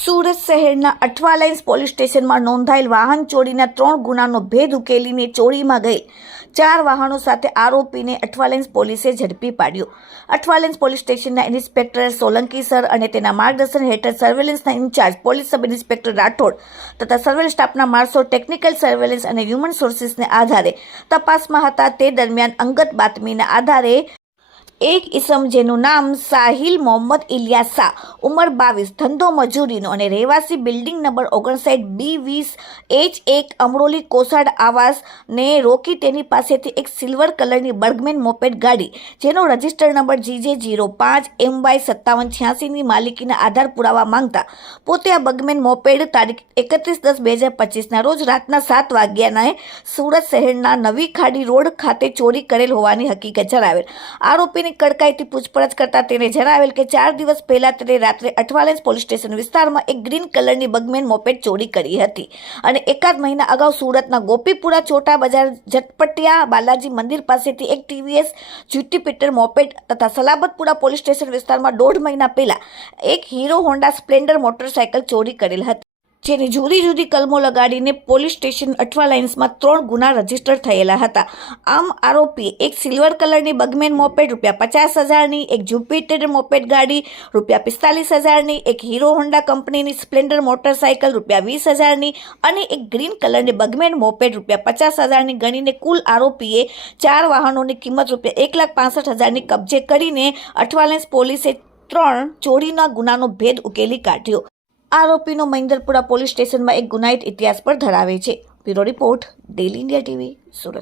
સુરત શહેરના Athwa lines police સ્ટેશનમાં નોંધાયેલ વાહન ચોરીના ત્રણ ગુનાનો ભેદ ઉકેલીને ચોરીમાં ગયેલ ચાર વાહનો સાથે આરોપીને અઠવાલાઇન્સ પોલીસે ઝડપી પાડ્યો. અઠવાલાઇન્સ પોલીસ સ્ટેશનના ઇન્સ્પેક્ટર સોલંકી સર અને તેના માર્ગદર્શન હેઠળ સર્વેલન્સના incharge police sub inspector Rathod તથા સર્વેલન્સ સ્ટાફના માણસો ટેકનિકલ સર્વેલન્સ અને હ્યુમન સોર્સિસને આધારે તપાસમાં હતા. તે દરમિયાન અંગત બાતમીના આધારે એક ઇસમ જેનું નામ સાહિલ મોહમ્મદ ઇલિયાસા, ઉંમર બાવીસ, ધંધો મજૂરીનો અને રહેવાસી બિલ્ડિંગ નંબર ઓગણસાઠ બી વીસ એચ એક અમરોલી કોસાડ આવાસને રોકી તેની પાસેથી એક સિલ્વર કલરની બર્ગમેન મોપેડ ગાડી, જેનો રજિસ્ટર નંબર જીજે જીરો પાંચ એમ વાય સત્તાવન છ્યાસીની માલિકીના આધાર પુરાવા માંગતા. પોતે આ બર્ગમેન મોપેડ તારીખ એકત્રીસ દસ બે હજાર પચીસના રોજ રાતના સાત વાગ્યાના સુરત શહેરના નવી ખાડી રોડ ખાતે ચોરી કરેલ હોવાની હકીકત જણાવેલ. આરોપીની કડકાઈથી પૂછપરછ કરતા તેને જણાવેલ કે ચાર દિવસ પહેલા તેને રાત્રે અઠવાલેન્સ પોલીસ સ્ટેશન વિસ્તારમાં એક ગ્રીન કલરની બગમેન મોપેટ ચોરી કરી હતી. અને એકાદ મહિના અગાઉ સુરતના ગોપીપુરા ચોટા બજાર ઝટપટિયા બાલાજી મંદિર પાસેથી એક ટીવીએસ જ્યુટીપીટર મોપેટ તથા સલાબતપુરા પોલીસ સ્ટેશન વિસ્તારમાં દોઢ મહિના પહેલા એક હીરો હોન્ડા સ્પ્લેન્ડર મોટરસાયકલ ચોરી કરેલ હતી. જેની જુદી જુદી કલમો લગાડીને પોલીસ સ્ટેશન અઠવા લાઇન્સમાં ત્રણ ગુના રજિસ્ટર થયેલા હતા. આમ આરોપી એક સિલ્વર કલરની બગમેન મોપેડ રૂપિયા પચાસ હજારની, એક જુપિટર મોપેડ ગાડી રૂપિયા પિસ્તાલીસ હજારની, એક હીરો હોન્ડા કંપનીની સ્પ્લેન્ડર મોટરસાયકલ રૂપિયા વીસ હજારની અને એક ગ્રીન કલરની બગમેન મોપેડ રૂપિયા પચાસ હજારની ગણીને કુલ આરોપીએ ચાર વાહનોની કિંમત રૂપિયા એક લાખ પાસઠ હજારની કબજે કરીને અઠવાલેન્સ પોલીસે ત્રણ ચોરીના ગુનાનો ભેદ ઉકેલી કાઢ્યો. આરોપીનો મહિન્દરપુરા પોલીસ સ્ટેશનમાં એક ગુનાહિત ઇતિહાસ પણ ધરાવે છે. Bureau report, daily India TV, Surat.